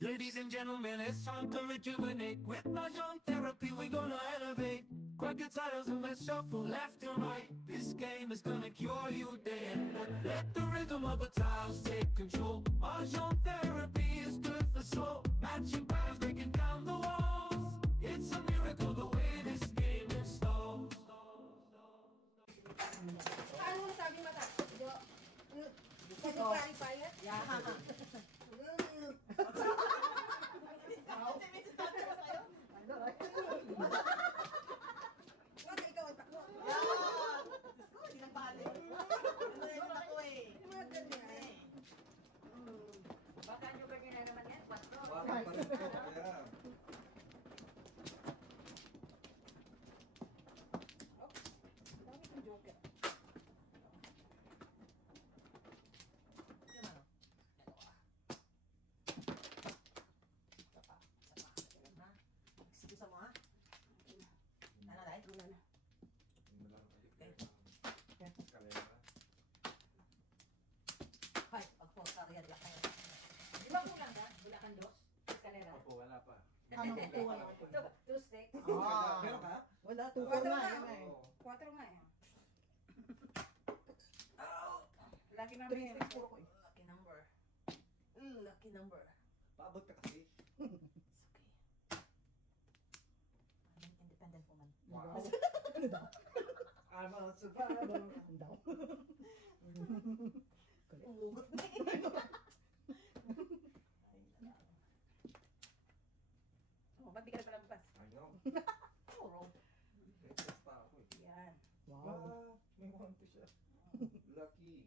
Ladies and gentlemen, it's time to rejuvenate. With Mahjong therapy, we're gonna elevate. Grab your titles and let's shuffle left and right. This game is gonna cure you day and night. Let the rhythm of the tiles take control. Mahjong therapy is good for soul. Matching patterns, breaking down the walls. It's a miracle the way this game installs. Ano sabi matakot, Jo? Kasi pari-pari? Yeah. Wag ikaw ang takbo. Hindi nang balik. Ano yung ako eh. Mga ganyan. Baka nyo ganyan na naman yan? 4. Yeah. Dami kong joker. Yung ano? Sapa. Ha? Sige sa mo ha? Ano dahil? Wala na. Escalera. Hay, pag-post area di kayo. Di ba kulang ka? Bulacan 2? Escalera. Opo, wala pa. Ano po wala? 2 sticks. Ah. Meron ka? Wala, 2 Quatro na. nga. Yan eh. 4 nga eh. Laki na 3 sticks puro ko eh. Lucky number. Lucky number. Paabot ka kasi. It's okay. I'm an independent woman. Wow. Ano daw? I'm a survivor. Ano daw? Kulit. Umugot na Ay, nala. Oh, ba't di ka nagpalampas? I know. Puro. Latest pa ako eh. Yan. Wow. Ah, may one to siya. Lucky.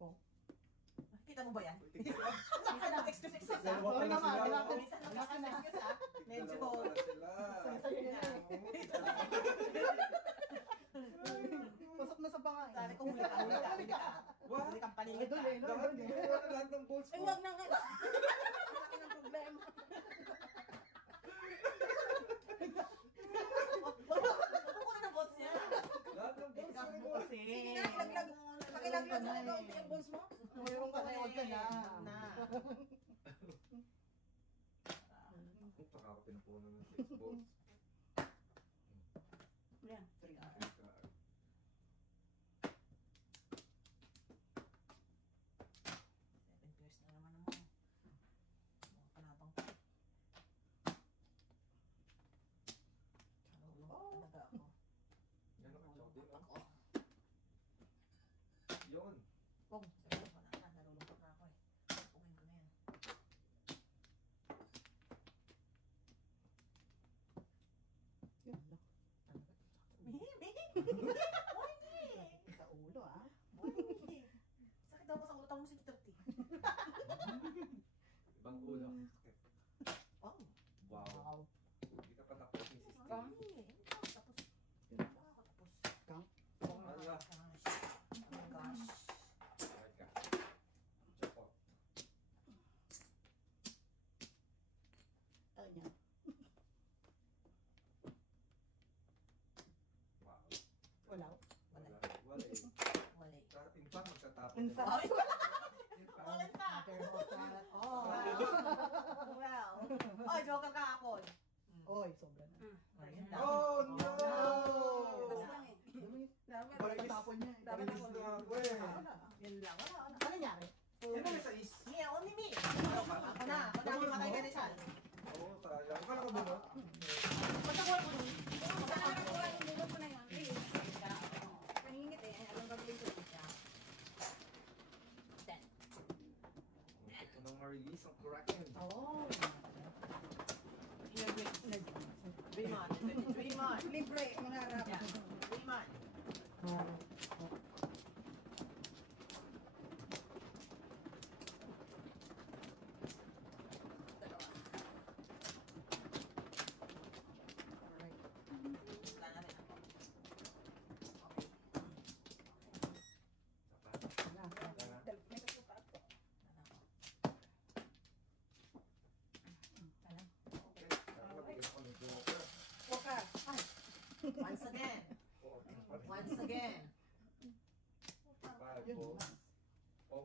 Oh. Kita mo ba yan? Tigdalawa Minsan na excuse ha? Dalawa Sorry pala naman. sila. Wala ka. Wala ka na. Excuse ha? Medyo ko. pala sila. Sa'yo na. Oo. Pasok na sa bangay. Sabi ko huli ka. What? Huli kang paningit ka. Lahat ginawa na lahat ng balls Ay, ko. wag na nga. Laki ng problema. Ako ko na ng bots niya. Lahat ng balls Ikaw ko. mo kasi. Sige na, ilaglag. Pakilaglag mo na yung balls mo. Mayroon ka na, huwag ka na. Kung taka ako pinupunan ng 6 balls. Yan. 3 hours. 3 ka. 7 pairs na naman mo. Mga panatang ko. Talaga ako. Yan ang chow din. Ako. Yun. Kung, sabi ko na, nalulungkot na ako eh. Pupungin ko na yan. Yan lang. Sa ulo ah. Sakit daw ko sa ulo, tawag mo si Mr. T. Ibang ulo ang sakit. Oh. Wow. Hindi ka pa tapos ni sister. Tapos, yun ako ako tapos. Kang? Oh my Ala. gosh. Oh my gosh. Right ka. Chop off. Ano yan? Wow. Wala. Wala. Wala eh. Wala. In fact, magtatapon. In fact. In fact. Wala pa. Oh. Well. Oy, joker ka ako. Oy, sobra na. Ayun lang. Oh no! Basta lang eh. Dapat. Parang Tapon niya eh. Dapat Parang na ako eh. Yun lang. Wala. Ano nangyari? Sino may sa is? Me, only me. Ako na. Ako na matay ka Rizal. Oo, sayang. Kala ko bunot. Pagkakuha ko nun. Basta na nakuha yung bulog ko na yun. Eh, paningit eh. Alam ba bilhin ko? Ito nang ma-release ang Kraken. Oh. Dream on. Dream on. Libre, mga harap. Dream on. Wala na rin ako. Okay. Sapa. Wala na. May kasuka ako. Wala na ako. Okay. Saka mabigyan ako ng joker. Poker. Once again. Once again. 5 balls. Oh.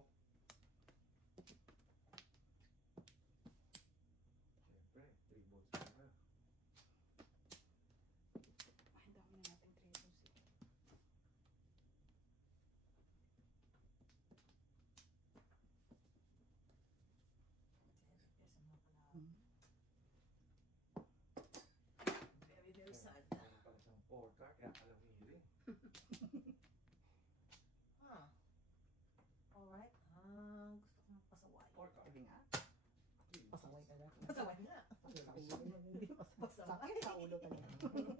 Masarap. Pasaway nga. Hindi masakit sa ulo talaga. Pasaway nga.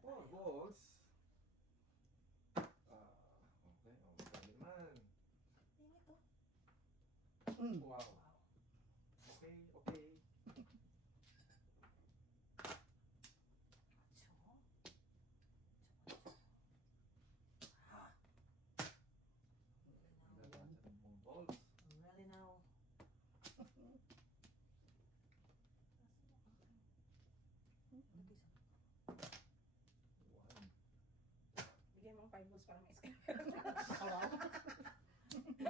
4 balls. Okay. Pwede naman. Tingin to. Wow. Okay. Balls. Really now. Bigyan mo ang 5 balls para may scale.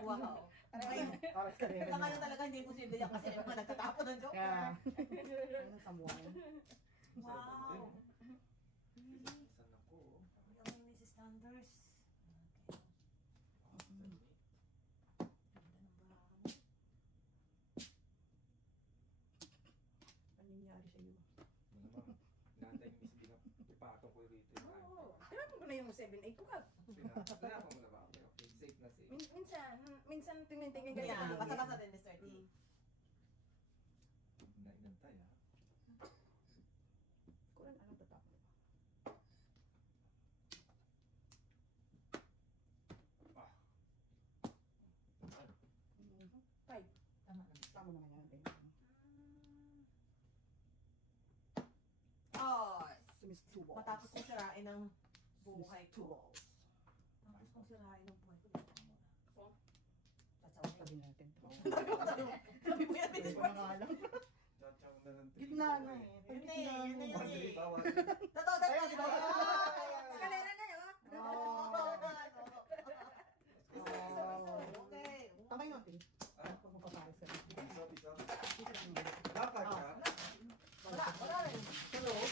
Wow. Para sa kanila. Sa ngayon talaga hindi posible yan kasi may mga nagtatapon ng joke. Kaya, ano sa buwan? Wow. Saan ako? Ang Mrs. Sanders. Ano nangyari sa iyo? Nantay yung Miss B na ipatong ko rito. Oo. Tinapon ko na yung 7-8 ko ka. Tinapon mo na ba? Okay. Safe na safe. Minsan tingin-tingin ka Yeah, sa basta-basta din, Mr. T. Nainantay ha. Kuran, ano tatapon? Five. Tama naman yan. Oh, Miss Two Balls. matapos kong sirain ang buhay Two ko. Balls. Matapos kong sirain ang buhay ko. Sasawahin. Sabi natin to. Sabi mo yan, Hindi ko nangalang. Chachaw na ng Gitna na eh. Yun na eh, yun na yun Hindi, eh. bawal. Totoo, Ayan, di ba? Eskalera na yun. Okay. Tamay natin. Pag magpapayos ka. Isa. Dapat ka. Wala rin. Sa loob.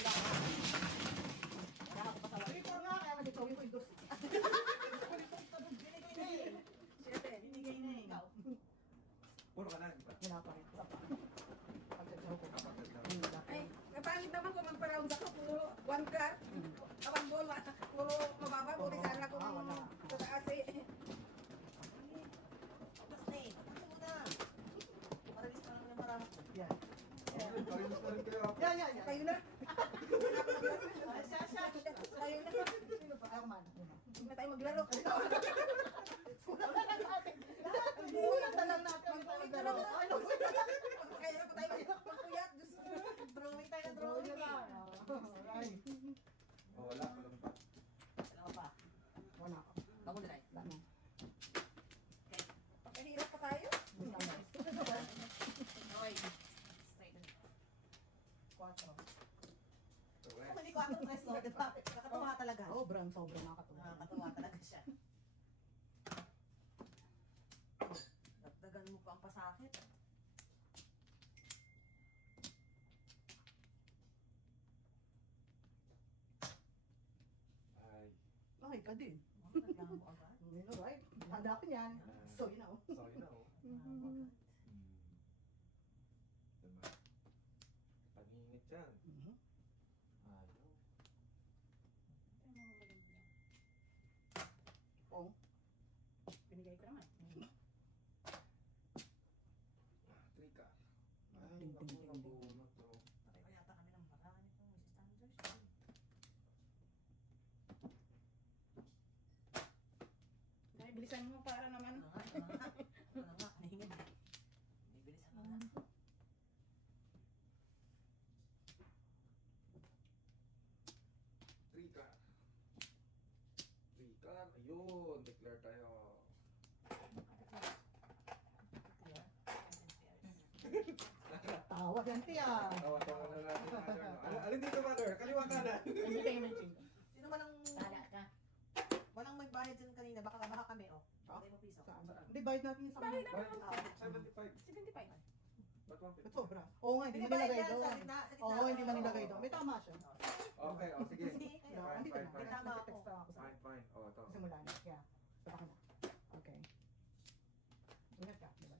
Wala ako pasaway. Hindi ko nga, kaya nagtawin ko yung dos. Binigay na eh. Binigay na eh. Ikaw. Puro ka na, di ba? Wala pa rin. Isa pa. Pagsasaw ko. Ay, kapangit naman kung magpa-round ako, puro 1 car, 1 ball, puro mababa, buti sana kung tataas eh. Tapos na eh. Tapos mo na. Maralis na lang yung marami. Yan. Parinis na rin kayo ako. Yan. Kayo na. Siya. Kayo na. Sino pa? Ako man. Huwag na tayo maglaro. Sulat na lang natin. Sulat na lang natin. Magpalit na lang. Kaya na pa tayo magpuyat. Drawing tayo ng Drawing drawing. na lang. Alright. Wala pa lang pa. Dalawa pa. Wala ka. Ako na rin. Wala na. Pagkahirap pa tayo. Basta na. Okay. Straight na. 4. Kung hindi ko atong tres, no? Diba? Nakakatuwa talaga. Sobrang nakakatuwa. Nakakatuwa talaga siya. Dagdagan mo pa ang pasakit. Ay. Okay ka din. Naglang mo agad. Alright. Handa ko yan. So, you know. Sorry na oh. Mhm. Diba? Pangingit yan. Mhm. Ayaw. Oh. Binigay ko naman. Trika. Ding, ding, ding, ding. Nabunot to. Patay ko yata kami ng marami nito. Mrs. Sanders. Ay, bilisan mo para naman. Ano nga. Nahingin. Bibilisan mo na. Trika. Ayun. Declare tayo. Tawa yan, tiya. Tawa-tawa na natin. Alin dito, mother? Kaliwa kanan. Hindi kayo mention. Sino man ang... Walang magbayad dyan kanina. Baka kami, oh. Baka mo piso. Saan? Hindi, bayad natin yung sa Bayad mga. naman. 75. 75. Ba't 150? Ba't sobra? Oo nga, hindi mo bayad nilagay yan, doon. sa gitna, sa gitna. Oo, hindi mo nilagay doon. May tama siya. Okay, sige. Sige, kayo. Yeah, andito na. Fine. Tama ako. Text lang ako sa Fine. Oh, ito. simula na. Yeah. Baka na. Okay. Ingat ka, diba?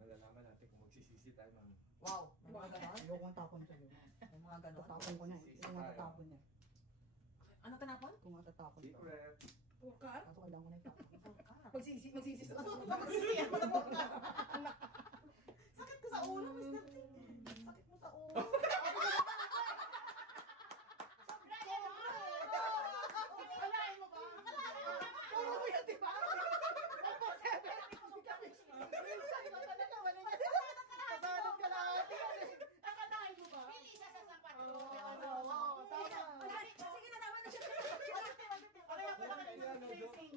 Malalaman natin kung magsisisi tayo ng... Wow. May mga ganon? Ayoko ang tapon sa'yo. May mga ganon? Tatapon ko na eh. Yung matatapon niya. Ano tanapon? Kung matatapon ka. Secret. Joker? Kaso kailangan ko na ito. Magsisi. Magsisiyan mo sa sakit ko sa ulo, Mr. T. Sakit mo sa ulo. Akalain mo ba? Puro mo yan, di ba? Opo, 7. Kasanod ka lahat. Akalain mo ba? Oo, tama. Sige na, tama na siya. Kaya pala ka nang tracing.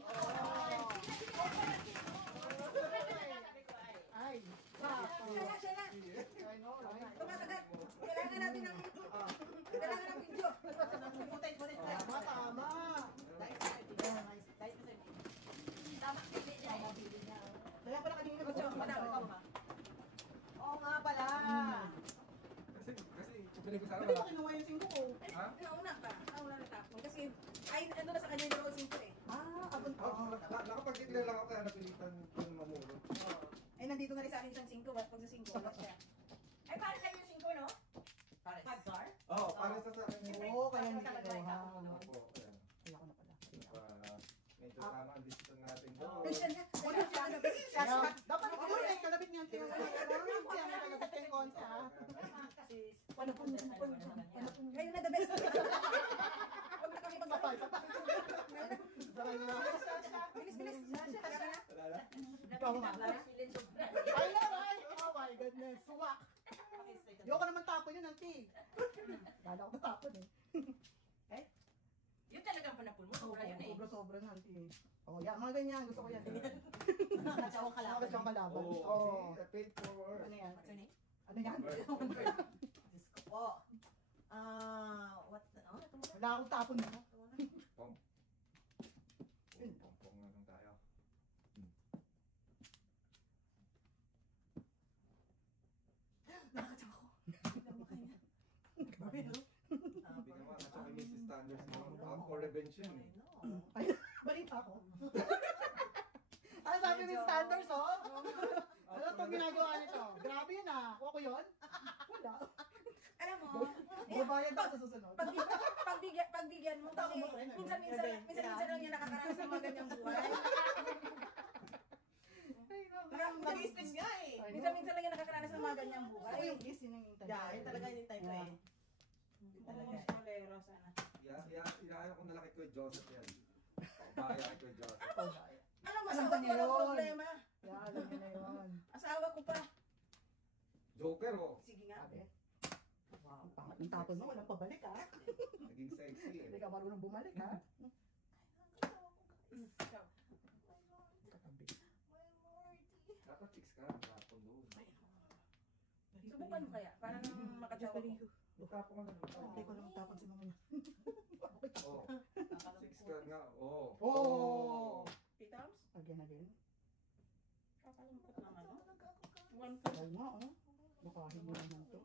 Ay, Siya na. I know, right? Tumatagal. Kailangan natin ng video. Tama. Kaya pala kanina ko siya. Oo nga pala. Kasi pinag-usapan Bakit mo kinuha yung 5 ko? Ha? Nauna pa. Nauna na tapon. Kasi, ay, ano na sa kanya yung 5 eh. Abon pa. Nakapag-declare lang ako kaya napilitan yung mamulot. Ay, nandito na rin sa akin isang 5. Ba't pag sa 5, wala siya. Ay, para sa'yo yung 5, no? Pares. Pag-car? Oo, para sa akin. Oo, kaya hindi ko Opo, ayan. Kaya ko na pala. Medyo tama ang decision natin doon. Ay, siya na. Dapat ikaw na yung kalabit niyan. Kaya may kalabit yung konti, ha? Kayo na the best. Huwag na kami Sapay, magsapay. sapay. Sapay na. Bilis. Tara na. Wala na? Ikaw nga. Ay, na, right? Oh my goodness. Suwak. Ayoko naman tapon yun, auntie. Kala ko matapon eh. Yun talagang panapon mo. Sobra yun eh. Sobra na, auntie. Oh, yan, mga ganyan. Gusto ko yan. Nakakatsawang kalaban. Nakakasiyang kalaban. Oo, Oo. paid forward. Ano yan? What's your name? Ano yan? Diyos ko po. What's the... Oh, ito mo. Wala akong tapon mo. Pong na lang tayo. Nakakatawa ko. Hindi naman, at saka Mrs. Standards mo. Out for revenge yun. Ay, balita ko. Ano sabi ni Standards, oh? Ano itong ginagawa nito? Grabe yun ah. Kuha ko yun? Wala. Alam mo, Babayad ako sa susunod. pagbigyan mo kasi minsan lang yan nakakaranas ng mga ganyang buhay. Mag-i-stress nga eh. Minsan lang yan nakakaranas ng mga ganyang Gusto ko buhay. yung kiss, yun yung intay. Yeah, yun talaga yung type ko eh. Oo, solero sana. Inaayos ko nalaki ko yung Joseph yan. Bahaya kay Kuya Joseph. Alam mo, Alam asawa ko niya walang yun. problema. Yeah, alam niya na yun. Asawa ko pa. Joker oh. Sige nga. Sabi. Ang pangat ng tapon mo, walang pabalik ha. Naging sexy Hindi eh. ka marunong bumalik ha. Ikaw. Katabi. Dapat chicks ka, tapon doon. Subukan mo kaya, para nang makatsawa ko. Tapon ka na. Hindi ko lang tapon si mama niya. Oh. Chicks ka nga, oh. Oh! Pitams? Again. Kakalungkot naman, no? One Oo nga, oh. Bukahin mo naman to.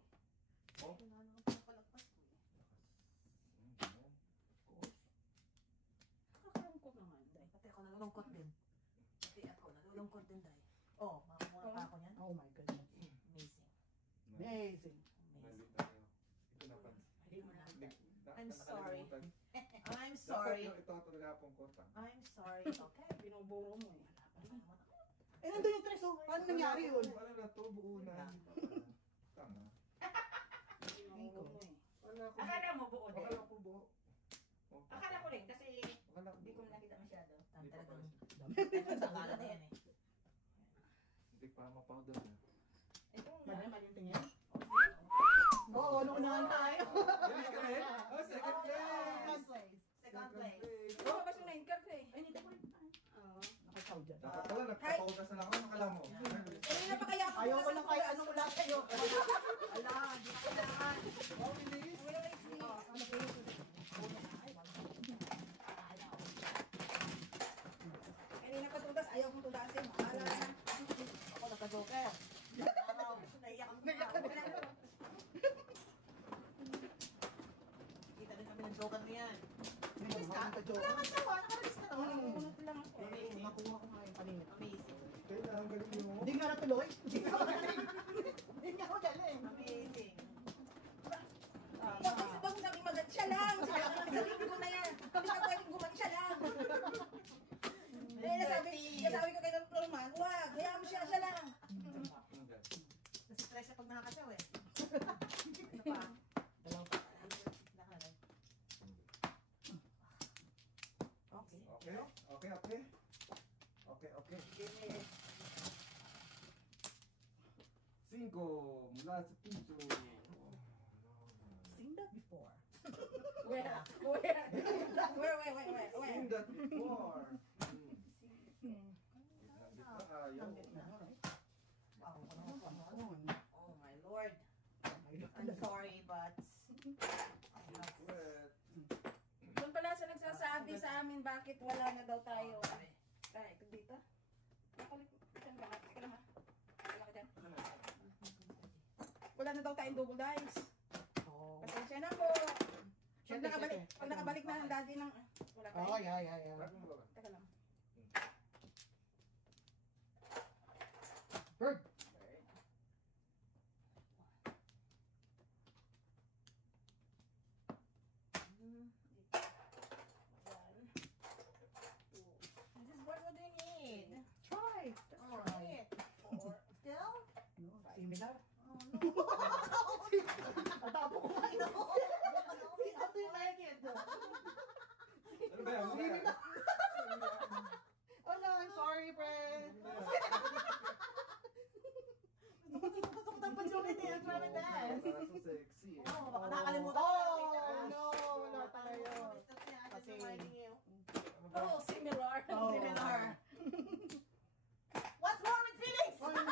Oh. Kakalungkot naman, Day. Pati ako nalulungkot din. Pati ako nalulungkot din dahil. Oh, makakuha pa ako niyan. Oh my goodness. Amazing. Amazing. Mali tayo. Ito napansin. Hindi mo na. Nak- I'm sorry. nakalimutan. I'm Dapat sorry. yung ito talaga pong kota. I'm sorry. Okay. Binuburo mo eh. Eh, nandun yung tres, oh. Paano nangyari yun? Ano na to, buo na. Tama. Binuburo mo eh. Wala ko. Akala mo buo din. Akala ko buo. Oh, Akala ko rin kasi Akala ko hindi ko buo. nakita masyado. Hindi pa Talagang pala. sa akala na yan eh. Hindi pa ma-powder na. Ito Mali yung tingin. Oo, unahan tayo. Bilis ka rin? Oh, second place! Second place. second place. Lumabas yung 9 card eh. Ay, hindi ko rin. Oo. Nakasaw dyan. Dapat pala, nagpapaugas na ako. Akala mo. Kanina pa kaya ako. Ayaw ko lang kaya anong wala sa'yo. Ala, di ko kailangan. Oh, bilis! Wala XD. Kanina pa tudas, ayaw kong tudasin. Mahala na. Ako naka-joker. Araw, naiyak ako. Kita din kami ng joker niyan. Hindi ka naka-joker. Nakatawa, nakaralis ka naman. Nakunot lang ako. Eh, nakuha ko nga yung kanina. Amazing. Kaya ang galing mo. Hindi nga natuloy. Hindi nga magaling. Hindi nga magaling. Amazing. Bakit sabi magat siya lang? Sabi ko na yan. Pag na pwedeng gumag siya lang. siya lang. Nasi-stress siya pag nakakasaw eh. Ano pa? Dalawa pa. Okay. Okay. Cinco mula sa puso. Seen that before. Where? Sing that before. Langgit na. Wow. Ano? Oh my lord. I'm sorry, but Doon pala sa nagsasabi sa amin bakit wala na daw tayo. Ay, ito dito. Nakalimutan ba? Teka lang ha. Wala ka dyan. Wala na daw tayong double dice. Oo. Pasensya na po. Pag nakabalik na ang daddy ng... Wala tayo. Oh, yeah. Teka lang. Bird. this is what do you need? Try. Oh, it. Still? No, similar. Oh no. Atabo ko. See, how do you like it? Ano ba yan? Oh no, I'm sorry, friend. Gusto ko tayong opportunity. I'm trying my best. So sexy. Oh, baka nakakalimutan ko Oh, na pictures. no, wala tayo. Kasi reminding you. Oh, similar. Oh. Similar. What's wrong with Felix? Oh no.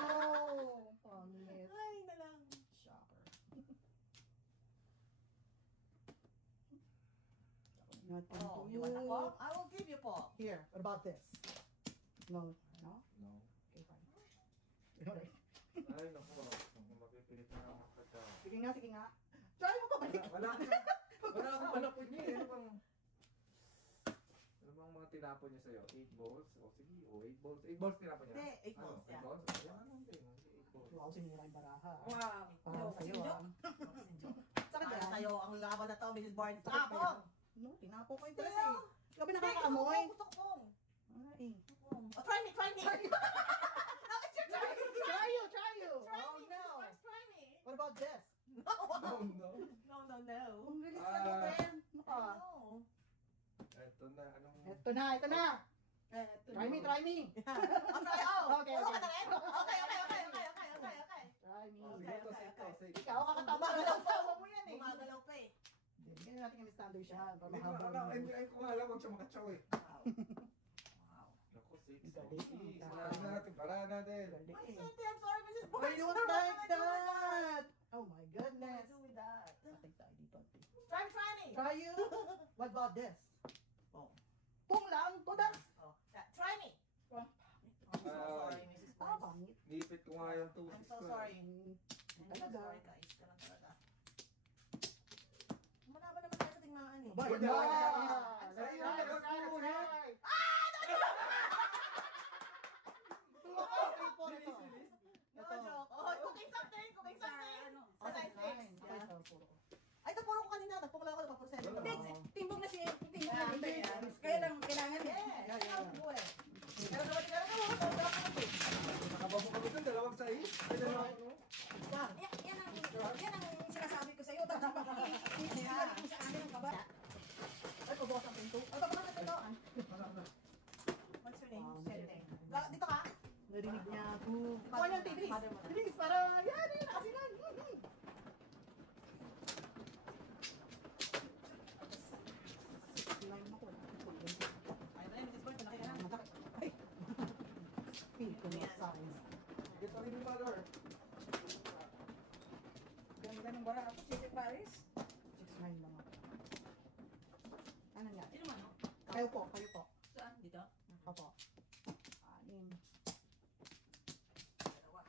Pangit. Ay, na lang. Shocker. Nothing Oh, to you want a pop? I will give you pop. Here, what about this? No? No? No. Okay, fine. You know, right? Ay, naku. Mapipilit na ako ka. Sige nga. Try mo pabalik. Wala akong malapod niya eh. Ano bang mga tinapon niya sa'yo? 8 balls? O sige, 8 balls. 8 balls tinapon niya? Hindi, 8 balls, yeah. 8 balls? Ayan, ano din? 8 balls. Wow, sinira yung baraha. Wow. Parang sa'yo ah. Saka Para sa'yo ang laban na to, Mrs. Barnes. Sakit Tapo! ba yan? No, tinapo ko yung Still? dress eh. Ikaw ba nakakaamoy? Gusto ko pong. Ay. Oh, try me! Now it's your turn! Try you! Try Oh me, no! Mrs. Barnes, try me! What about this? No! No. No. Ang bilis na mo, friend. Ano I ka? know. Ito na, anong... Ito na. Try me. I'll try. Oh! Okay. Okay. Try me. Try me. Okay. Ikaw, kakataba na lang sawa mo yan eh. Gumagalaw pa eh. Bigyan natin kami standard siya. Para Hindi ko mahaba. ay ko nga alam, huwag siya makatsaw eh. Wow. Naku, 6. Galing. Para natin. Galing Why, eh. Cynthia? I'm sorry, Mrs. Why Barnes. you What want am I like gonna do with that? Oh my What goodness. do with that? Patay tayo dito. ate. Try me. Try you? What about this? Oh. Pung lang, todas. Oh. Try me. I'm so sorry, Mrs. Ah, Barnes. pangit. Nipit ko nga yung 2. I'm so sorry. Mm, I'm so talaga. sorry, guys. Ganun talaga. Malaban naman tayo sa tingmaan eh. Ba, Wala. yeah. Sa'yo, That's sa'yo, right. No joke. Oh, cooking something. Sa nice things. Ay, ito puro ko kanina. Nagpukla ako. Nagpapuro sa Wala. Hindi, timbog na siya. Kaya lang, kailangan. Yes. Pero Nakababo kami doon, dalawang sais. Ay, dalawang... Yan ang sinasabi ko sa'yo. Tapos sinasabi ko sa amin ang kaba. Ay, pabukas ang pinto. Ito pa naman ito. What's your name? Shelly. Dito ka? Narinig niya ako. Ikaw yung bilis. Bilis, para yan eh, nakasinan. Sinayin mo ko. Ay, wala, Mrs. Boy. Palaki ka na. Ay. Pinto na size. Ito rin yung mother. Ganda ng bara ako. City Paris. 6'9" lang ako. Ano nga? Sino man? Kayo po. Saan? Dito? Opo. 6. Dalawa.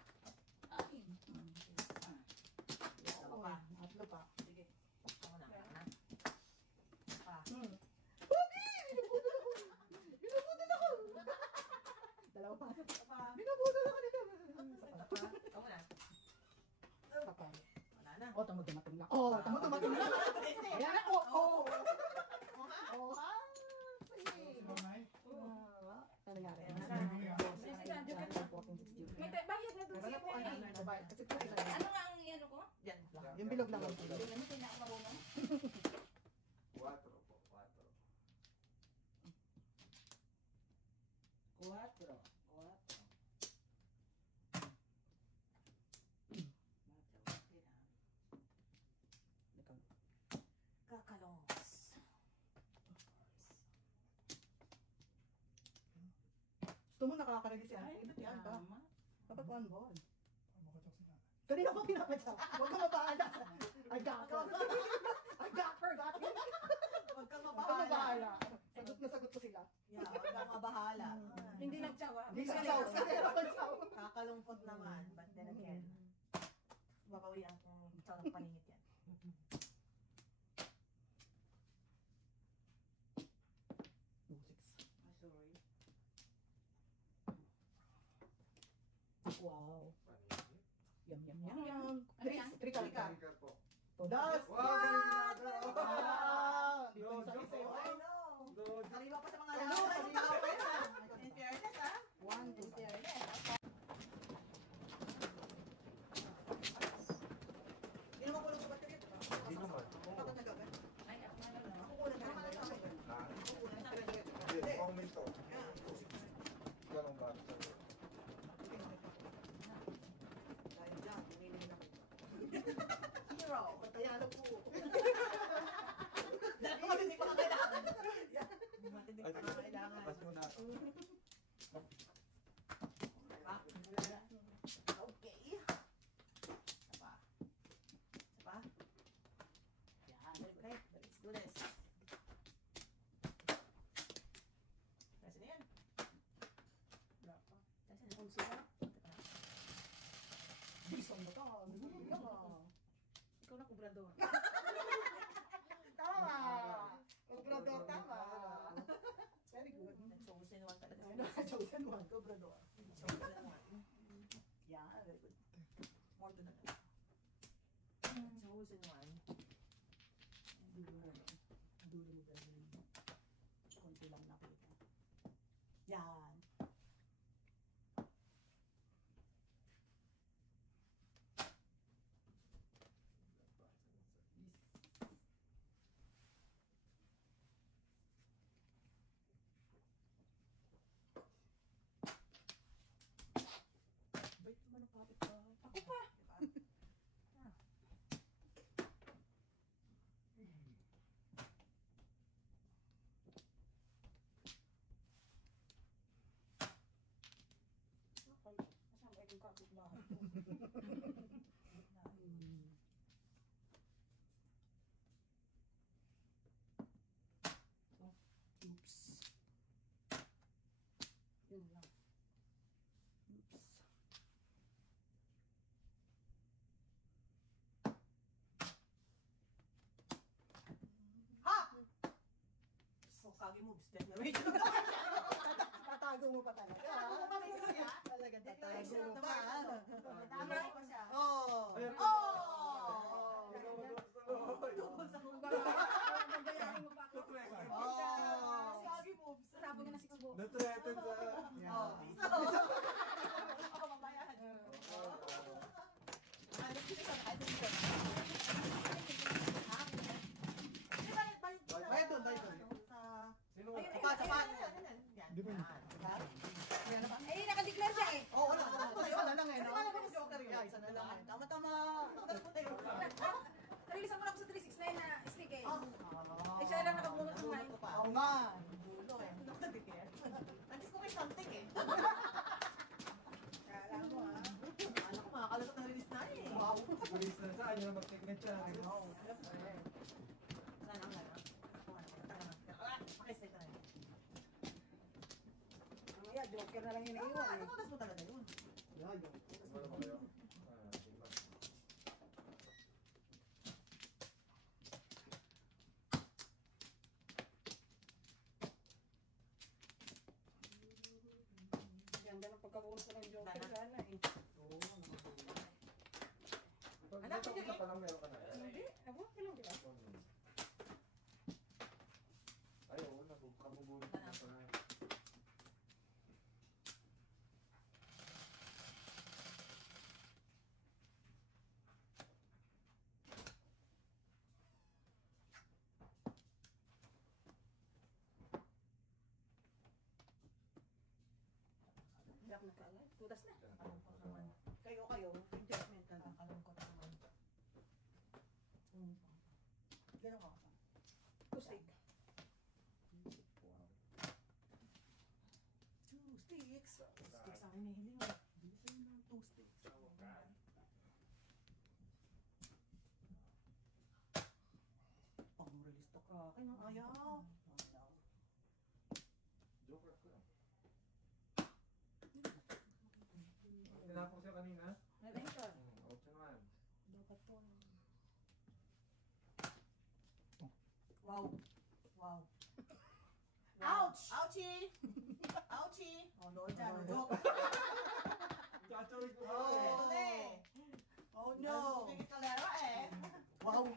Dalawa pa. Atlo pa. Sige. Ako na. Pa. Pogi! Binubudol ako! Dalawa pa. Pa. Binubudol ako nito. Ako na. Papa. Wala na. Oh, tamo-dumating lang. Oh, tamo-dumating lang. Ayan na. Oh. Oh, ha? Sige. Ano nangyari? Sige, Yung bilog lang. Hindi naman pinakamarunong. 4 po, 4. 4. Kakalongos. Gusto mo nakakarinig si Ate? Ba't yan ba? Tama. Dapat one ball. Kanina pa pinapatsa. Huwag ka mabahala. I got her. I got her. Got him. Huwag kang Huwag ka mabahala. mabahala. Sagot na sagot ko sila. Yeah, huwag kang mabahala. Hindi nagtsawa. Hindi ka saw. Kakalungkot naman. But then again, babawian kung sarang paningit yan. Sorry. Wow. Paningit. Yum, yum, yum. Trika. Trika po. Todas. Wow, galing natin. Wow. Dito yung Dojo. isa. I know. Dojo. Sariwa pa sa mga Ano? lalaki. Anong tao ka na? In fairness, ha? 1, 2, In fairness. Hindi naman kulong sa baterya. Hindi naman. Bakit nagagad? Ay, ako na lang. Ako kulang na naman. Ah, Ako kulang na naman. Hindi, mukhang minto. Ganun ba? Dahil dyan, pinili na kita. Hero. Patayan po. Dahil ko hindi pa kailangan. Matindi pa kailangan. Pas mo na. Okay. Sapa. Sapa. Yan. Okay. Let's do this. Kasi na yan. Kasi na kung sila. Bisong mo ka. Ikaw na kubrador. Tama. Obrador, tama. Very good. Chosen one talaga. Chosen one, Obrador. Chosen one. Yeah, very good. More to that. Chosen one. Dulo mo ganun. Konti lang nakita. Yan. Bait naman ang kapit ba? Ako pa. Kasama itong kapitbahay ko. Oops. Yun lang. Oops. Ha! So, kagi moves. Declaration. Tatago mo pa talaga. Tatago mo pa rin siya? Talaga tatago Declaration mo of pa. naman. Tama pa siya. Oh. Ayan. Oh! Babayaran mo pa ako. Oh! Kagi moves. Sabi nga na si Kubo. Na-threaten sa... Oh, isa. Ako mamayahan. Ano sila sa kahit dito? Ha? Di ba bayad Bayad doon, bayad doon. Sa... Sino? Sapat, sapat. Yan. Di ba yun? Yan. Eh, nakadeclare siya eh. Oh, wala. Isa na lang eh, no? Kasi wala naman joker yun. Isa na lang. Tama-tama. Tatas mo na yun. Narilisan ko na ako sa 369 na stick eh. Oh. Eh, siya lang nakabunot ng mic. Oo nga. Dulo eh. Nakadikir. At least kung may something eh. Kala mo ah. Alam ko, makakalusot ng release na eh. Wow. Police na saan yun ang mag-technique siya. Sana ang gano'n. Ako nga naman. Taka na. Pakistay ka na yun. Mamaya, joker na lang yung naiwan eh. Ano ko, tas mo talaga yun. Yan, yan. Wala ba kayo? Ah, diba? Ganda ng pagkabunot ko ng joker sana eh. Anak, ka pa lang meron ka na. Hindi, abot ka lang diba? Ay, oo, nagkabubulit na pa na. kaagad. Tudas na. Alam ko naman. Kayo, judgment na lang. Alam ko naman. Gano'n ka? Two stick. 2 sticks. 2 sticks ang hinihiling. Dito na 2 sticks. Pang-release to ka. Ay, nang ayaw. Joker ko lang. Tinapos siya kanina? Nalengkod. Out siya naman. Dapat to. Wow. Wow. Ouch! Ouchie! Ouchie! Oh, doon dyan. Joke. Chachawin ko Oh, oh no! Pipigit ka lero eh. Wow!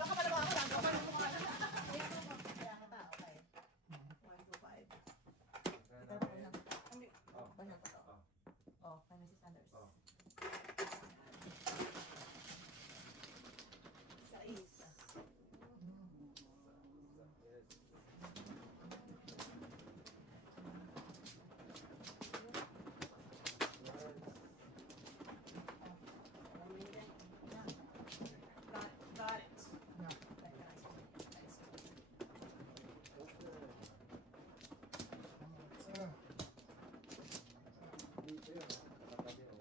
Baka pala ba ako lang? Baka pala mo ka lang. Kaya ka ta, okay. 1, 2, 5. Ito na lang. Oh. Banyan ko to. Oh. Oh, kanya si Sanders. Oh. Sais. Yes. Got it. Dito yun. Katabi oh.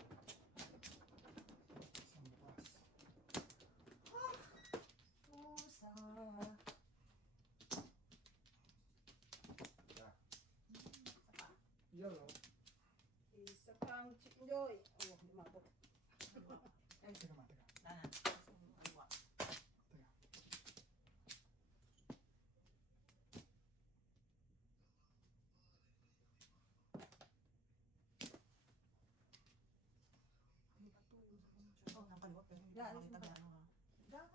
Pusa. Yun oh. Isa pang chicken joy. Oh, lumabot. Ay, teka. Dana. Ano ba? Oh, nakaliwa pero hindi Yeah, ko alisin makita mo na ano ha.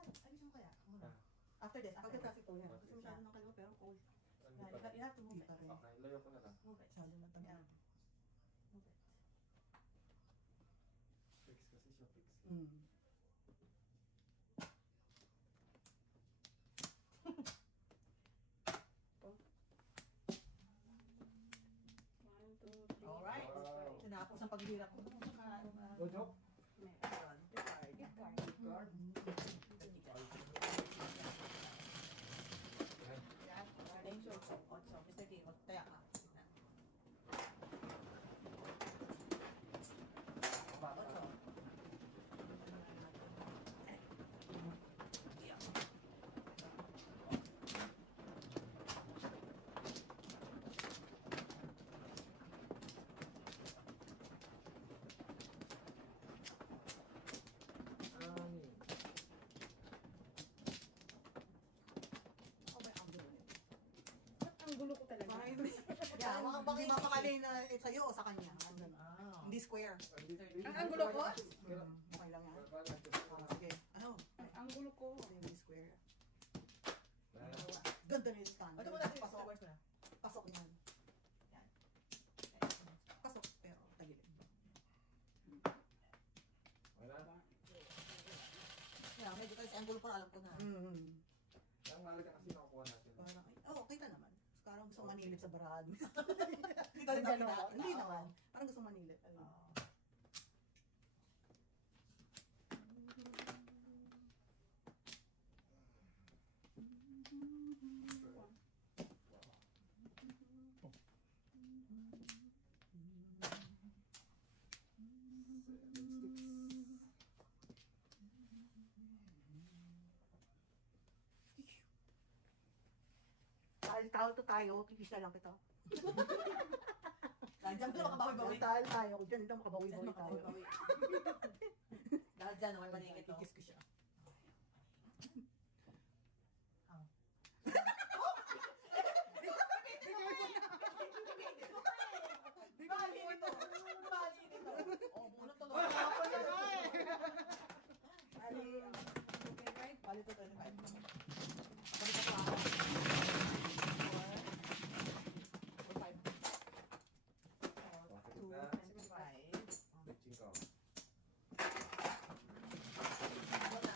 Alisin mo kaya? Muna. After this, after Pagka this. kasi to yan. Okay. Kasi masyado ng kaliwa pero cold. Ano Yeah, pa? you have to move it. Okay, layo ko na lang. Move it. Masyado na tabi. Yeah. Move it. Fix kasi siya, fix. One, two, three, Alright. four, five. Tinapos ang paghihirap ko. Go, Joke. Meron. Gift card. Yan. Name so, Mr. T, taya ka. Tignan. Otso. Ang gulo ko talaga. Yeah, baka ipapakalay na sa'yo o sa kanya. Hindi square. Ang gulo ko? Okay lang yan. Sige. Ano? Ang gulo ko. Hindi square. Ganda na yung stand. Ito mo na, pasok. Pasok yan. Yan. Pasok, pero tagilid. Yeah, medyo kasi angulo pa alam ko na. Ang malaga kasi nakukuha natin. Parang, kita naman. Parang gusto manilip sa barahan. Kita rin nakita. Hindi naman. Parang gusto manilip. Talo to tayo, kikisa lang kita. Diyan ka makabawi-bawi. Talo tayo, diyan ka makabawi-bawi tayo. Dahil dyan, okay maningit to. Kikis ko siya. Bali nito. Bali nito. Oh, bunot to. Bali to 25. Bali to 25. Bitching ka. Wala.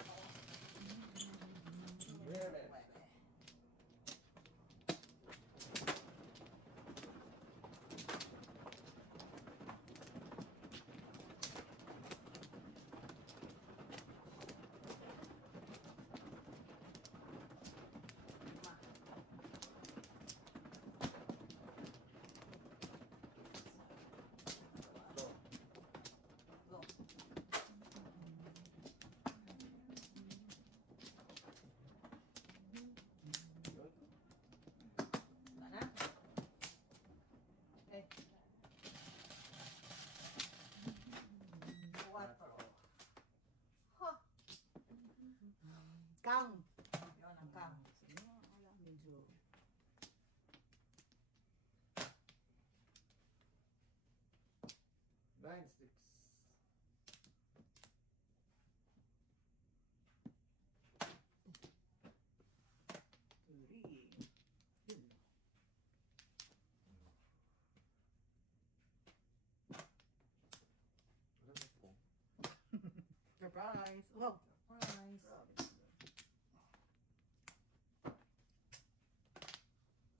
Rice. Wow. Rice.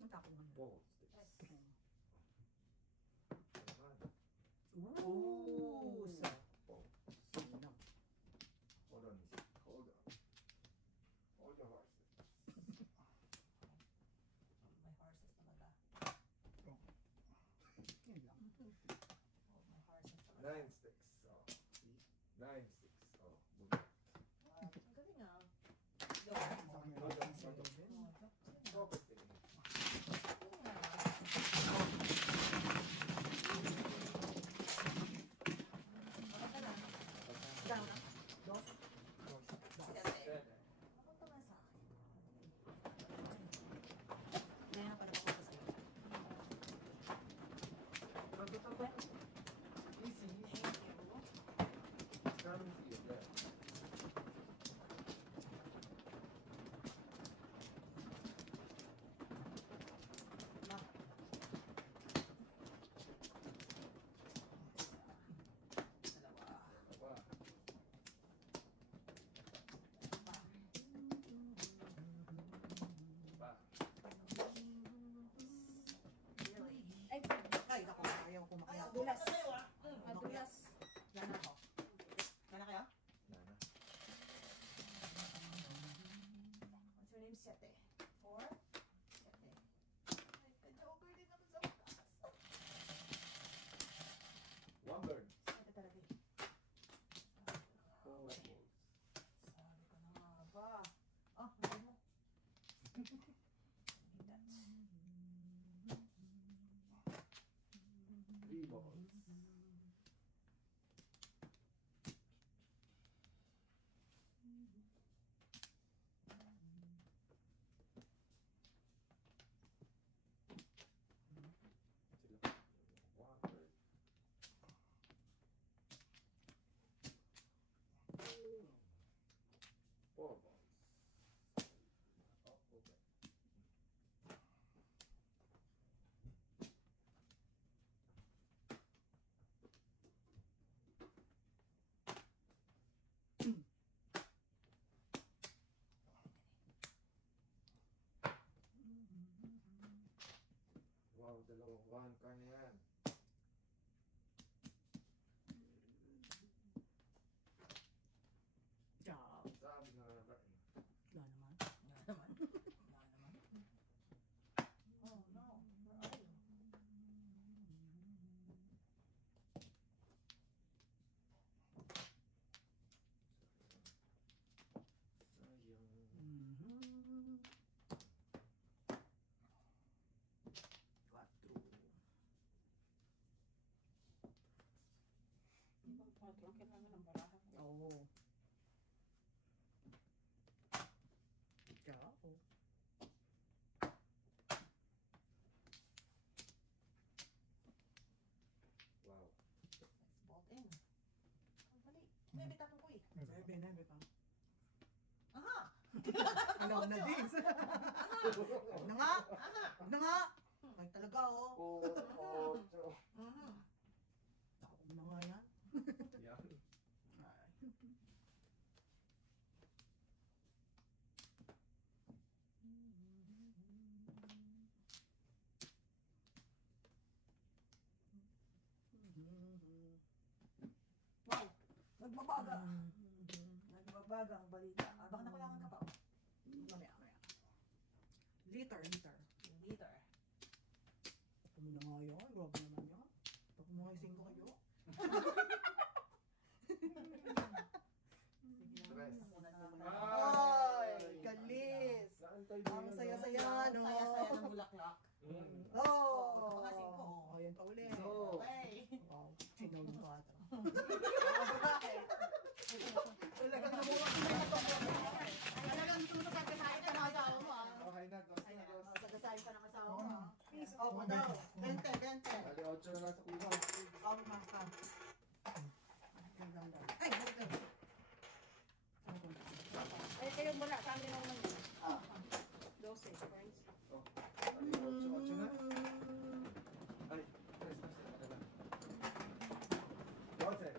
Natapon mo na. Ball sticks. Ooh. So, Ball. sino? Hold on. Hold on. Hold your horses. My horses talaga. Yun lang. Oh, my horses talaga. 9 sticks. Oh, see? 9 sticks. Oh, good. Wow, ang galing ah. Hold on. Hold on. Stop it. Down. Dos. Seven. Napunta nga sa akin. Kaya para ako sa sa'yo. Easy. Coming to you. There. Dalawa. Pa. Really? Ay, Ay, ako. Ayaw ko Ay, makaya. ako Dulas. na sa'yo ah. madulas. Yan ako. Gana kayo? Nana. What's your name? Sete. 4? Sete. Ay, ka-joker din ako sa utas. One bird. Sete talaga eh. 4 balls. Sabi ko na nga ba. Ah, hindi mo. I need that. 3 balls. One bird. 4 balls. Oh, okay. Wow, dalawang one car na yan. Job. Sabi na nga ba? Wala naman. Wala naman. Wala naman. Oh no. Where are you? Sayang. Mhm. Quatro. Ibang 4 ang kailangan ng barahan. Oo. Job. Wow. Let's bolt in. Ang dali. Maybe tatong ko eh. Nebe pa. Aha! Ano na this? Na nga. Na nga. Ay talaga oh. 4, 8. Mhm. Ako na nga yan. Yan. Ay. Wow! Nagbabaga. Nagbabaga ang balita. Ah, baka nakulangan ka pa. Oh. Mamaya. Liter. Yung liter. Ako mo na nga yun. Grabe naman yun. Ako mo nga yung 5 kayo. Sige Tres. na. Muna na naman. Ay, galis. Naantay Ang saya-saya, no? Saya-saya ng bulaklak. Oh! Baka 5. Oh, ayan pa uli. So, Okay. Wow, sinaw yung bata. Bakit? Talagang nabuwag ko na yung bata. Talagang gusto mo sagasahit ka ng asawa mo ah. okay na. Dos na, dos. Sagasahit ka ng asawa mo ah. Please, oh, daw. 20. Ali, 8 na lang sa kuha. Oh, maka. Ay, balik. Ay, kayo muna. Sa amin naman yun. 12, friends. Oh, ali, 8 na. Ay, tres na sila. Dala. 12.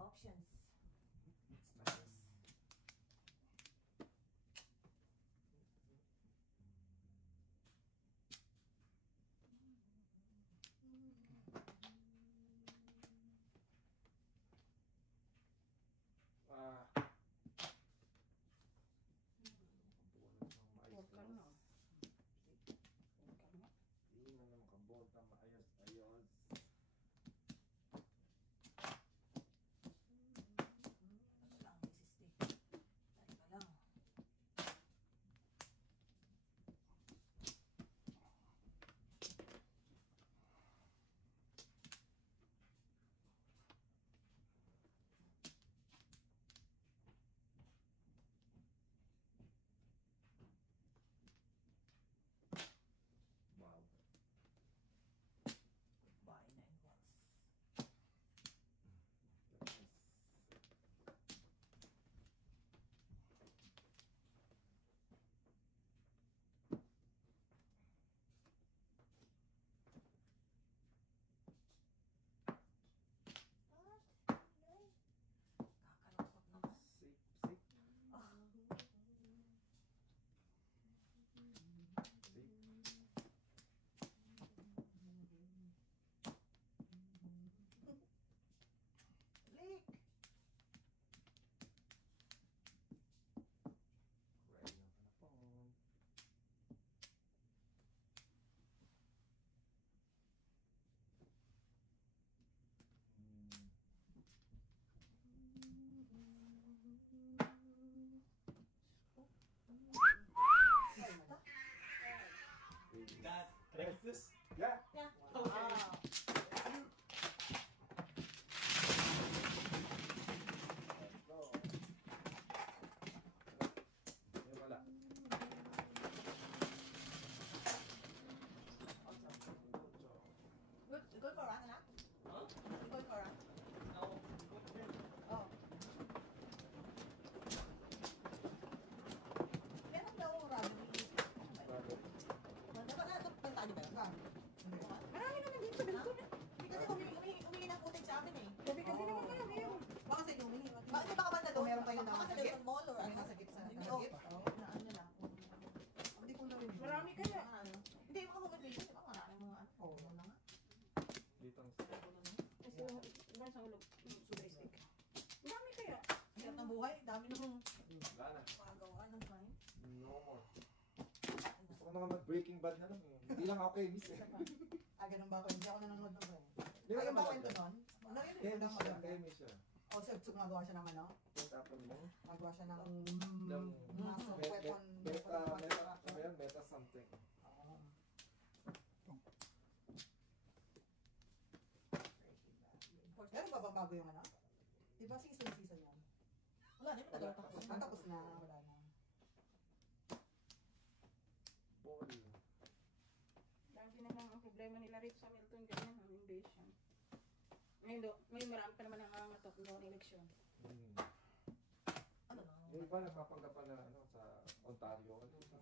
options. Ah. Huwag ka na. Huwag ka na. Hindi na naman kabonta maayos-ayos. Ano lang, resisting. Tayo ka lang. Wow. Buy 9 balls. Kakalungkot naman. Sip, sip, Ah, sip. Lick! Ready na ka na po. Dad, can I get this? Yeah. Wow. Let's go. Yung wala. Good. You going for a run, anak? Huh? You going for a run? No. Oh. Meron daw rugby. Dapat pantali ba yun? Marami naman dito. Ganito na. Hindi kasi humingi ng footage sa amin eh. Gabi kasi naman marami yun. Baka sa inyo humingi. Bakit baka banda doon? Meron kayo na Baka sa nakagip? Dalton Mall or ano? Nasa gitna. Hindi, Nakagip? oh. Na ano na. Hindi ko narinig. Marami kaya. Ano? Hindi, mga motivation. Di ba marami mga ano? Oo. Ano na nga? Dito ang Kasi iba sa ulog. Sugar stick. Marami kaya. Ang hirap ng buhay. Dami namang wala na. makagawa ng crime. No more. Gusto ko na nga mag-Breaking Bad na lang eh. Hindi lang ako kay Miss eh. Ah, ganun ba ako? Hindi ako nanonood ng crime. Di ba Ayun ba naman kwento siya? doon? Narinig Kay ko lang Miss siya, maganda. kay Miss siya. O, so gumagawa siya ng ano? What happened mo? Gumagawa siya ng Ng muscle weapon. ano yan? Meta something. Oo. Meron ba bang bago yung ano? Di ba season yan? Wala, di ba Wala. tapos na? Tapos na, wala na. Ball. Lagi na lang ang problema nila rito sa Milton. Ganyan ang invasion. Ngayon marami pa naman ang angatot ng eleksyon. Ano na? Yung iba nagpapanggap pa na ano, sa Ontario.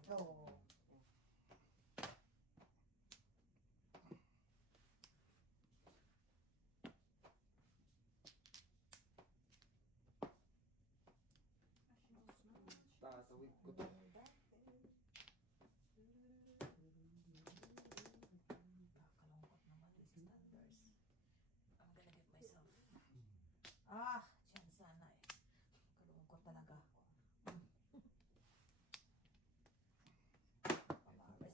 Oo. Tatawid ko to. Kakalungkot naman, Luis Standards. I'm gonna give myself. Ah, chance sana eh. Kalungkot talaga ako. Pamares eh.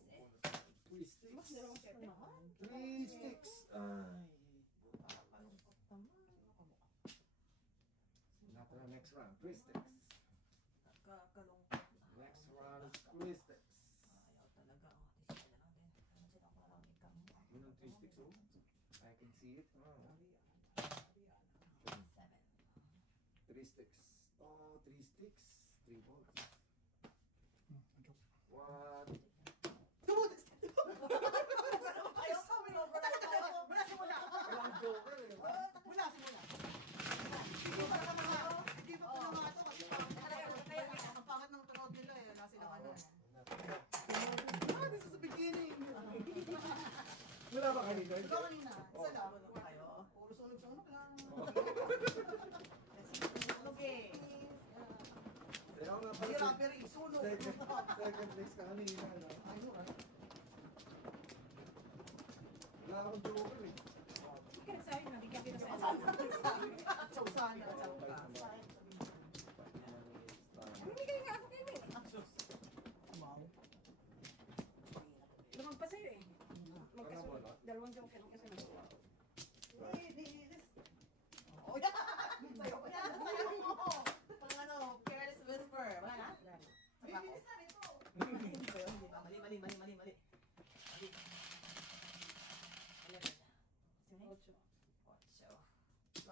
Three sticks. Mas meron akong pepe. Naman. Three sticks. Ay. Kalungkot naman. Natin na next round. Three sticks. Kakalungkot na. Next round is three sticks. Ayaw talaga. Oh, tisya na lang din. Ano sila ko lang ikang. Yun ang three sticks oh. I can see it. Oh. 7. Three sticks. Oh, three sticks. Three balls. One. Ayaw ka, mula simula. Walang joker eh. Mula simula. Hindi pa naman mga hindi pa mga ito kasi kaya ang pangit ng tunog nila eh. Wala silang ano eh. Ah, this is the beginning. Wala ba kanina? Ikaw kanina, isa lang. Tayo. Puro sunog-sunog lang. Okay. Kaya ako nga Hindi pala rapper, sunog. second place ka kanina, no? Ay, no, right? Wala akong joker eh. Hindi ka nagsabi, nabigyan kita sa Chausan na, chausan. Bumigay nga ako kayo eh. Wow. Lumang pa sa'yo eh. Wala. Magkasunod. Dalawang joker kasi nagawa. Oh, yeah. Sayo ko yan. Sayo mo. Pang ano, careless whisper. Wala na? Bibilis na ito. Mali. Mali. Ocho. 12.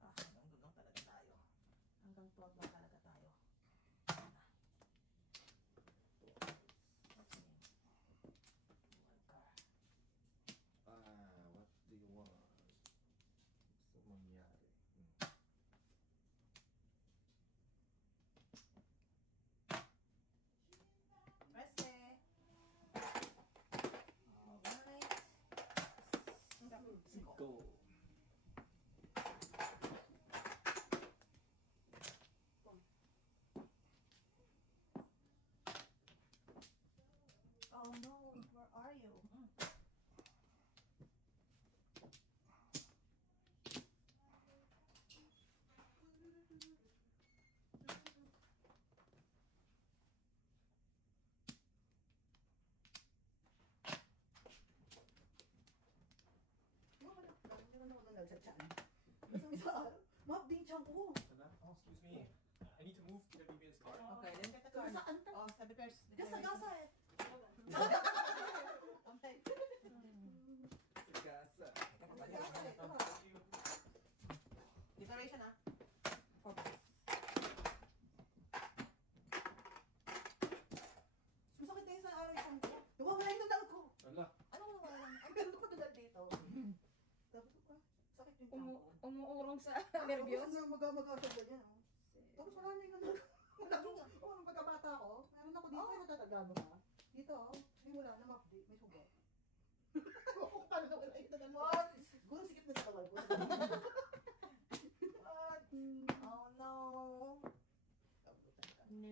Hanggang doon lang talaga tayo. Hanggang 12 lang talaga tayo. What's name? One car. What do you want? Gusto mangyari. Preste. Alright. Go. Oh no, where are you? Mabding siyang ko. Excuse me. I need to move to the previous car. Okay, then get the car. Saan ka? Oh, sabi ko, Gasa, gasa eh. Okay. Gasa. Declaration ah. Masakit na yung sa araw yung ko. Nawawala yung dadal ko. Wala. Anong wala? Ang ganda ko dadal dito. Sabi ko pa, sakit yung tiyan ko. Umuurong sa Tapos nervyos. na mag-agasad ka niya. Tapos wala na yung ano. Oo, nung pagkabata ko, meron ako dito, natatagano na. Dito, hindi wala na mapdi, may suga. Oo, paano na wala yung dadal mo? Siguro sikip na sa kawal ko. What? Oh no. No.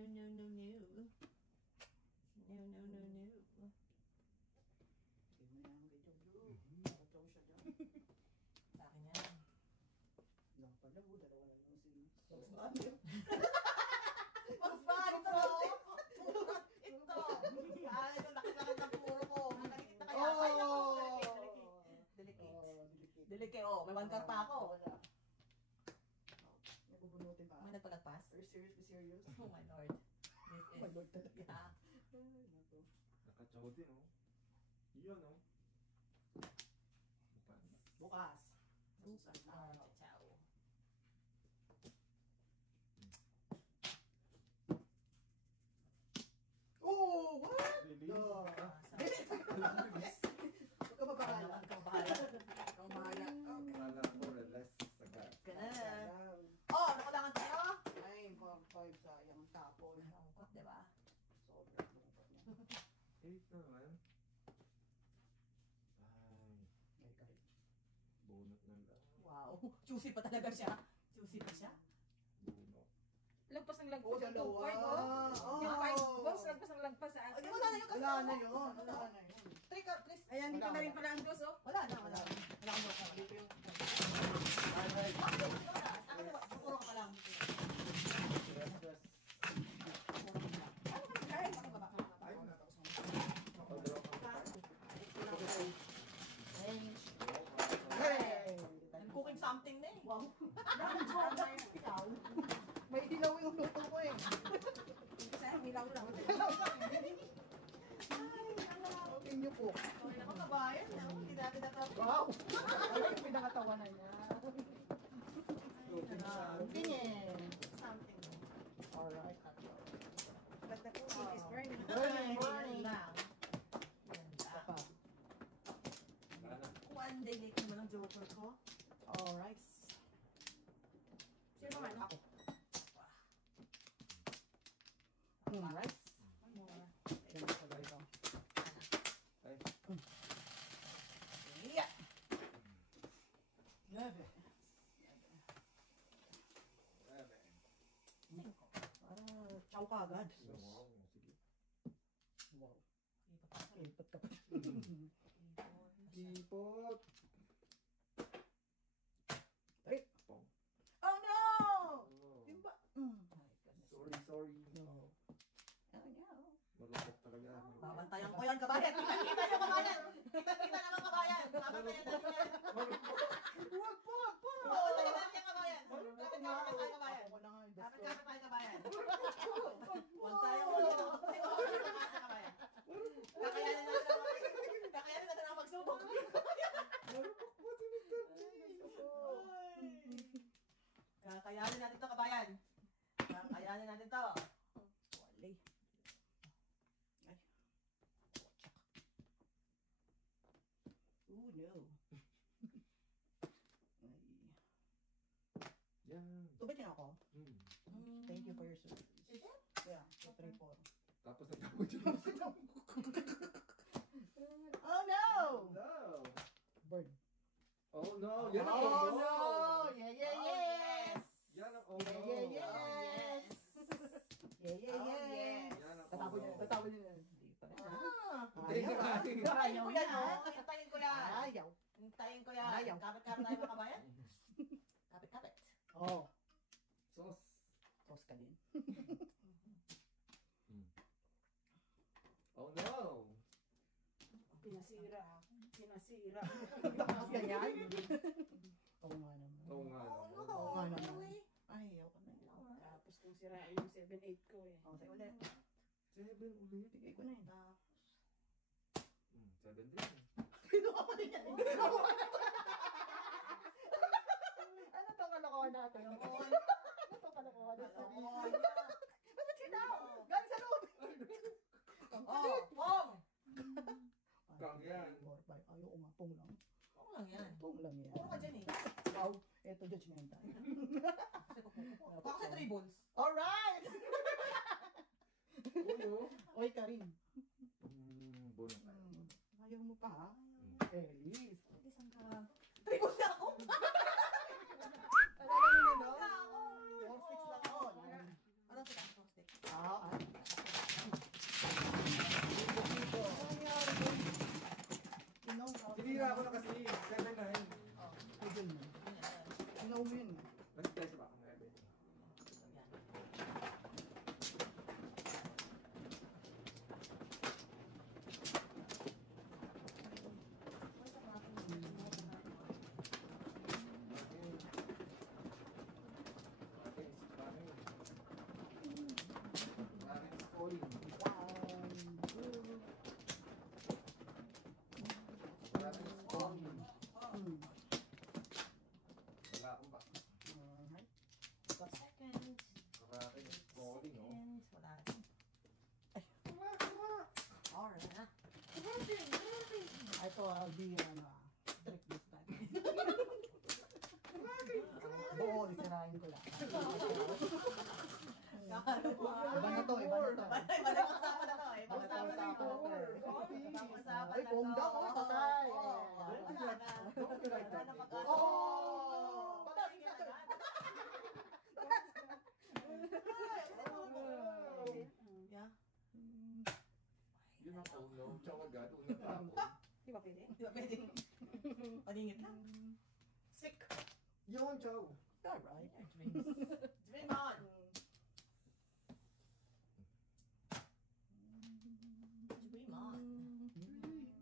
Sa akin yan. Lang pala, dalawa na lang si... Mas bali to! Ito! Ay, ito, nakilakad ng puro ko. Nakikita kaya. Ay, naku, delicate. Delicate, oh. May one car pa ako. Wala. Nabubunutin pa. May nagpalagpas? Are you seriously serious? Oh my lord. This Oh my is... Lord talaga. Yeah. Ay, naku. Nakatsaw din, oh. Yun, oh. Bukas. Ciao. Oh, what? Release. No. Release. Huwag ka mabahala. Ikaw bahala. Ikaw bahala. Kala ko, relax agad. Ganun. Oh, nakulangan tayo? Ay, 5 sayang tapon. Lungkot, diba? Sobrang lungkot niya. 8 naman. Ay, Ay, kari. bunot na lang. Wow. Juicy pa talaga siya. Juicy pa siya. Bunot. Lagpas ng lagpas. Oh, dalawa. Yung 5 balls, lagpas ng lagpas sa Oh, akin. di wala na yung Wala kasama. na yun. Wala na yun. Please. Ayan, dito na rin pala ang dos, oh. Wala na. Wala akong boss. Dito yung... Ay, Puro ka pa lang. stress, stress. Ano ka nagkain? Ay, pagdalaw ka pa. Hey! I'm cooking something na eh. Wow. May hilaw yung luto ko eh. Kasi hilaw lang. Okay niyo po. Okay na ko kabayan. Hindi natin natapos. Wow! Ano yung pinakatawanan niya? Tingin. Something. Alright. But the cooking is burning. Burning. Lang. Isa pa. Wala na. One day late naman ang joker ko. Alright. Sino man? Ako. Alright. Ganun pala ito. Ay, Yeah. Grabe. agad. Wow, sige. Wow. Ipapasok. Ipot ka pa. Ipot. Ay. Oh no! Oh. Yung ba? Sorry. No. Marupok talaga. Babantayan ko yan, kabayan. Kita niyo, kabayan. Kita naman, kabayan. Babantayan natin yan. Wag po. Babantayan natin yan, kabayan. Kapit-kapit tayo, kabayan. Ako na nga. Kapit-kapit tayo, kabayan. Bantayan mo yan. Ay, wala ka na sa kabayan. Kakayanin natin ang magsubok. Marupok po si Mr. G. Kakayanin natin to, kabayan. Kakayanin natin to. Wali. Ay. Oh no. Ay. Yan. Tubig niya ako. Thank you for your service. Is it? Yeah, 3-4. Tapos natapos yung Oh no! No. Bird. Oh no. Yan ang Oh oh no! no. Yeah, yes! Yan ang oh Yeah, no. yeah, yes! Yeah, yeah, Oh, yes! yes. Yan ang Tatapon niya, oh no. tatapon niya. Hindi pa rin. Hindi nga. Hintayin ko yan, oh. Hintayin ko yan. Ayaw. Hintayin ko yan. Ayaw. Kapit-kapit tayo, mga kabayan. Kapit-kapit. Oh, Sauce. tos ka din. Oh no. Pinasira. Tapos ganyan. Oo nga naman. Oo nga naman. Oo nga naman. Ayaw ka na. Tapos kung sirain yung 7-8 ko eh. Oh, sa'yo ulit. 7 ulit. Bigay ko na yun. 7 din. Kinuha ko din yan. Ano tong kalokohan natin? Ano tong kalokohan natin? Ba't sinaw? Galing sa loob. Oh, Pong! Kang yan. Ayaw ko nga, pong lang. Pong lang yan. Pong lang yan. Puro ka dyan eh. Wow, eto judgmental. Baka sa 3 balls. Alright! Uno. Oy, Karin. Bono. Ayaw mo pa ha? Elise. Isang ka. 3 balls na ako! Alam mo no? 4 sticks lang ako. Anong sila? Stick. Ah. Sinira ako na kasi. 7-9. Ayun mo. Sinaw mo yun. Nag-test ba ako na ebe? Wala akong ba? Second. Karate. Calling, oh. Second. Wala rin. Alright na. Ito, I'll be strict this time. Oo, isirahin ko lang. Iba na to, iba na to. Ibang usapan na to. Ibang usapan na to. Ibang usapan Ay, na to. bongga ko, patay. Wala na. Don't you like Wala that? na mag-asa. Oh! Patay ka na. Yeah. Yun ang oh no. Tsaka agad. Una pa ako. Di ba pwede? Di ba pwede? Paningit lang. Sick. Yun, chow. Alright. Dream on. Dream on.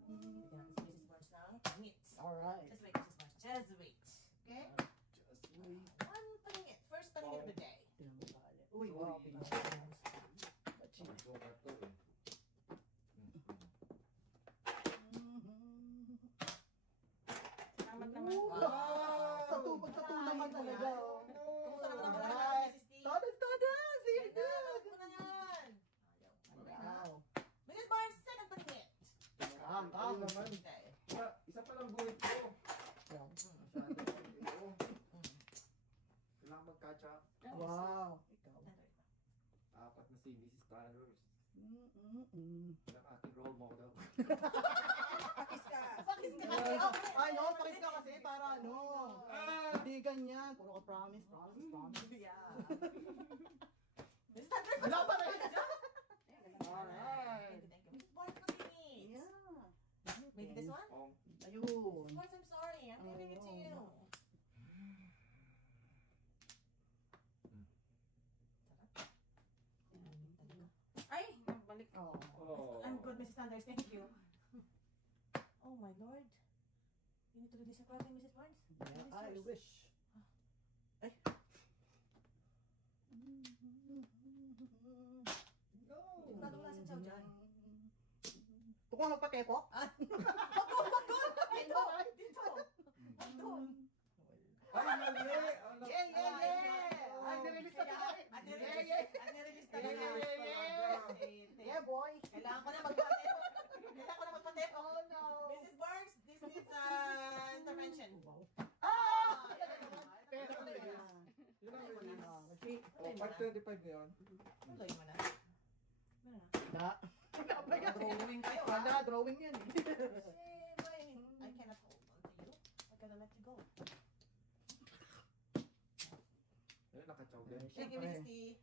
Bigyan natin si Mrs. Barnes ng pangit. Alright. Just wait, Mrs. Barnes. Just wait. Okay? Just wait. One pangit. First pangit of the day. Pinamabali. Uy, Sorry. wow, pinamabali. Bachi. Sukat to eh. Salamat naman. Wow! Sa tubag sa tu naman talaga. Kumusta naman ang Alright. mga Mrs. T? Todas, todas! Very Very good. good! Ano na yan? Wow. Mrs. Barnes, second pangit. Tama. Ayun naman. Okay. Isa pa lang buhit ko. Wow. Masyado ko. Kailangan mag-catch up. Wow. Ikaw. Apat na si Mrs. Tanners. Mm-mm-mm. Ang ating role model. Pakis ka. Pakis ka kasi. Okay. Ano, pakis ka kasi para ano. Hindi ganyan. Puro ka promise, promise, promise. Yeah. Mrs. Tanners, Wala pa rin. Alright. Thank you. Mrs. Barnes, continue. Yeah. Maybe this one? Ayun. Barnes, I'm sorry. I'm giving it to you. Ay, balik. Oh. Oh. I'm good, Mrs. Sanders. Thank you. Oh my lord. You need to do this in front of Mrs. Barnes. Yeah, I wish. Ay. No. Sigurado wala si Chow dyan. Ito ko magpatepok? Dito! Dito! Dito! Ay, mali! Yeah, yeah, yeah! Ay, nirelease na tayo. Yeah, yeah. Nirelease Yeah, talaga. yeah, yeah, boy. Kailangan ko na magpateo. Kailangan ko na magpateo. Oh, no. Mrs. Barnes, this needs intervention. Ah! Pero ano yun? Yun ang release. Oh, 5:25 na yun. Tuloy mo na. Ano na? Wala. Wala ba yan? Drawing kayo, ha? Wala, drawing yan eh. I cannot hold on to you. I gotta let you go. Ayun, nakachaw din. Thank you, Mrs. T.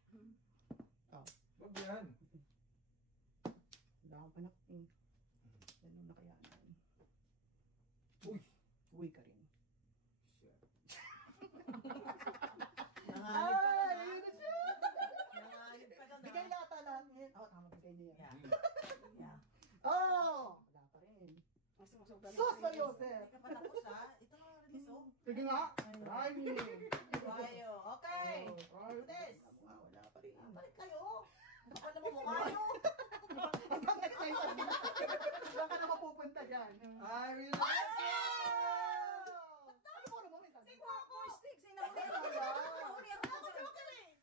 Wag yan. Wala akong panak eh. Ganun na kaya yan. Uy! Uy ka rin. Shit. Nanganib ka doon, ha? Ayun na siya! Nanganib ka doon, ha? Bigay lata namin. Oo, tama, bigay niya. Yeah. Yeah. Oh! Wala pa rin. Sus na Joseph! Hindi ka pa tapos, ha? Ito ang release, oh. Sige nga. Ay! Tayo. Okay. Ay, This. wala pa rin. Balik kayo. Kapal na mo mukha nyo. Hanggang next time pa rin. Saan ka na mapupunta dyan? I realize! Ay, mo naman, may sabi. Four sticks. Eh, nahuli ako. Nahuli ako sa...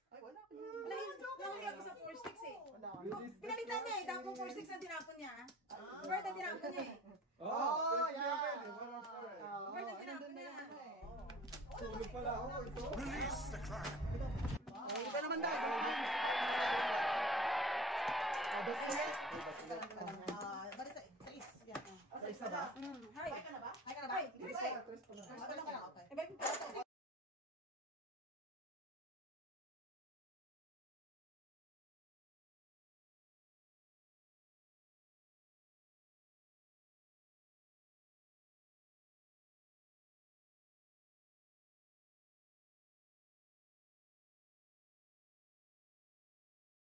Ay, wala. Nahuli ako sa four sticks eh. Wala. Pinalitan niya eh. Tapos four sticks ang tinapon niya. Bird ang tinapon niya eh. Oh, yeah. yeah. Pwede, wala pa rin. Bird ang tinapon niya. Tulog pala ako ito. Ito naman dahil. Balik sa is. Yeah. Sa isa ba? Hi. Ay ka na ba? Ay ka na ba? Ay, Ay, Ay. Wala ka na, okay. Eh, balik mo.